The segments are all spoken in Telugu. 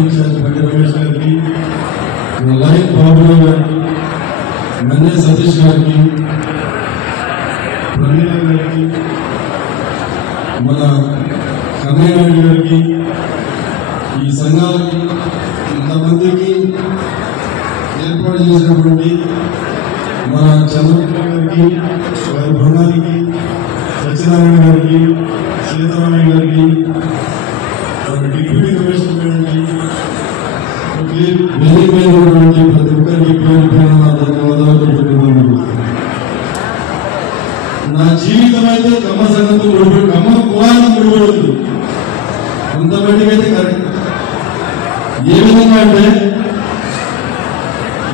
ఇన్ఛార్జ్ బండి రమేష్ గారికి, లైన్ బాబురావు గారికి, మన్నే సతీష్ గారికి, ప్రవీణ గారికి, మన కన్నయ్య గారికి, ఈ సంఘాలకి ఇంతమందికి ఏర్పాటు చేసినటువంటి మన చంద్రబాబు గారికి, వారి బృందానికి, సత్యనారాయణ గారికి, సీతారామయ్య గారికి, డిప్యూటీ కమిషనర్ గారికి, వేదిక మీద ఉన్నటువంటి ప్రతి ఒక్కరికి పేరు పేరు నా ధన్యవాదాలు తెలుపుతున్నాను. నా జీవితం అయితే కమ్మ సంఘంతో ముడిపడి, కమ్మ కులానికి ముడిపడదు, అంత బయటకైతే కరెక్ట్. ఏ విధంగా అంటే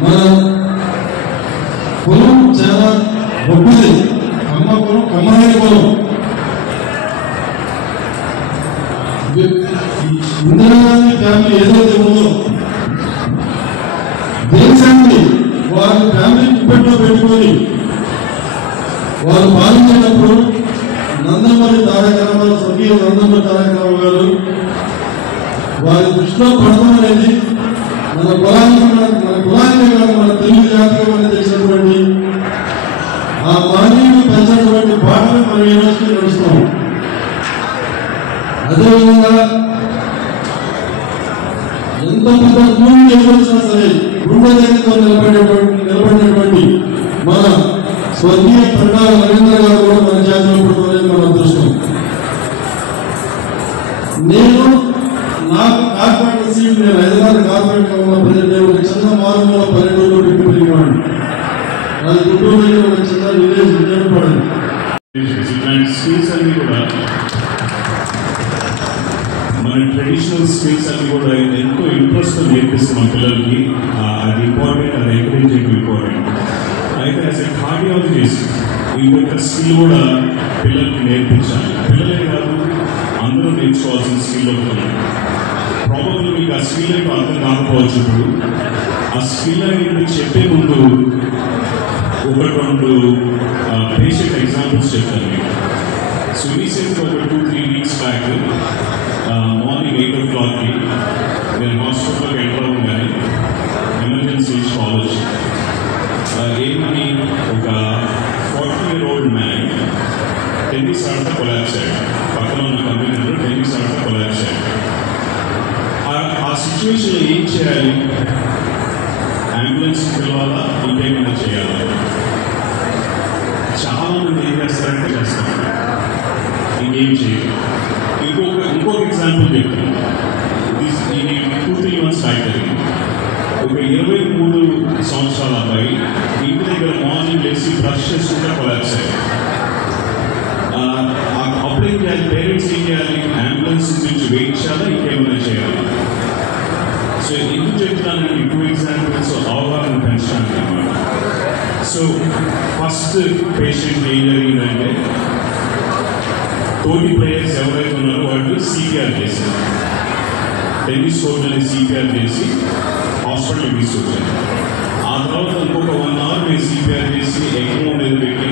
మన కులం చాలా గొప్పది. కమ్మ కులం కమ్మహరి కులం. ఇందిరాగాంధీ ఫ్యామిలీ ఏదైతే ఉందో దేశాన్ని వారి ఫ్యామిలీ ఇప్పట్లో పెట్టుకొని వారు పాలించేటప్పుడు నందమూరి తారక రామారావు, స్వర్గీయ నందమూరి తారక రామారావు గారు వారి దృష్టిలో పడడం అనేది మన కులానికి కాదు, మన తెలుగు జాతికి మనం చేసినటువంటి ఆ మానవుని పెంచినటువంటి పాటలు మనం ఈ రోజుకి నడుస్తున్నాం. అదేవిధంగా ఎంత పెద్ద భూమి ఎదురొచ్చినా సరే గుండె దగ్గరతో నిలబడినటువంటి మన స్వర్గీయ పండాల నరేంద్ర గారు కూడా మన జాతిలో పుట్టుకోలేదు మన అదృష్టం. నేను నాకు కార్పొరేట్ సీట్, నేను హైదరాబాద్ కార్పొరేట్ ఉన్న ప్రజలు ఒక చిన్న మారుమూల పల్లెటూరులో పెట్టుకునేవాడిని. అది గుంటూరు దగ్గర ఒక చిన్న విలేజ్ విజయపడింది. స్కిల్స్ అన్ని కూడా మన ట్రెడిషనల్ స్కిల్స్ అన్ని కూడా ఎంతో ఇంట్రెస్ట్ నేర్పిస్తున్నాం పిల్లలకి. అది ఇంపార్టెంట్, అది ఎంకరేజింగ్ ఇంపార్టెంట్. అయితే యాజ్ ఎ కార్డియాలజిస్ట్ ఇంకొక స్కిల్ కూడా పిల్లలకి నేర్పించాలి. పిల్లలే కాదు, అందరూ నేర్చుకోవాల్సిన స్కిల్ ఒకటి. ప్రాబబ్లీ మీకు ఆ స్కిల్ అయితే అర్థం కాకపోవచ్చు. ఇప్పుడు ఆ స్కిల్ అనేది చెప్పే ముందు ఒకటి రెండు పేషెంట్ ఎగ్జాంపుల్స్ చెప్తాను మీకు. సో రీసెంట్గా ఒక 2-3 weeks బ్యాక్ మార్నింగ్ 8 o'clockకి నేను హాస్పిటల్కి ఎంటర్ అవ్వగానే ఎమర్జెన్సీ కాల్ వచ్చింది. ఏమని, ఒక 40-year-old మ్యాన్ టెన్నిస్ ఆడతా కొలాప్స్ అయ్యాడు. పక్కన ఉన్న కంపెనీలో టెన్నిస్ ఆడతా కొలాప్స్ అయ్యాడు. ఆ సిచ్యువేషన్లో ఏం చేయాలి? అంబులెన్స్ పిలవాలా, ఇంకేమైనా చేయాలా? చాలా మంది ఏం చేస్తారంటే చేస్తారు, ఇంకేం చేయాలి. ఇంకొక ఎగ్జాంపుల్ చెప్తాను. ఇది 2-3 months బ్యాక్ జరిగింది. ఒక 23 సంవత్సరాల అబ్బాయి ఇంటి దగ్గర మార్నింగ్ లేచి బ్రష్ చేసుకుంటే కొలాప్స్ అయ్యారు. అప్పుడు ఏం చేయాలి? పేరెంట్స్ ఏం చేయాలి? అంబులెన్స్ నుంచి వెయిట్ చేయాలా, ఇంకేమైనా చేయాలి? సో ఎందుకు చెప్తానంటే 2 ఎగ్జాంపుల్స్ అవగాహన పెంచడానికి అన్నమాట. సో ఫస్ట్ పేషెంట్ ఏం జరిగిందంటే, తోటి ప్లేయర్స్ ఎవరైతే ఉన్నారో వాళ్ళు సిపిఆర్ చేశారు. టెన్నిస్ కోర్టుని సిపిఆర్ చేసి హాస్పిటల్కి తీసుకొచ్చారు. ఆ తర్వాత ఇంకొక 1 hour మేము సిపిఆర్ చేసి ఎక్మో మీద పెట్టి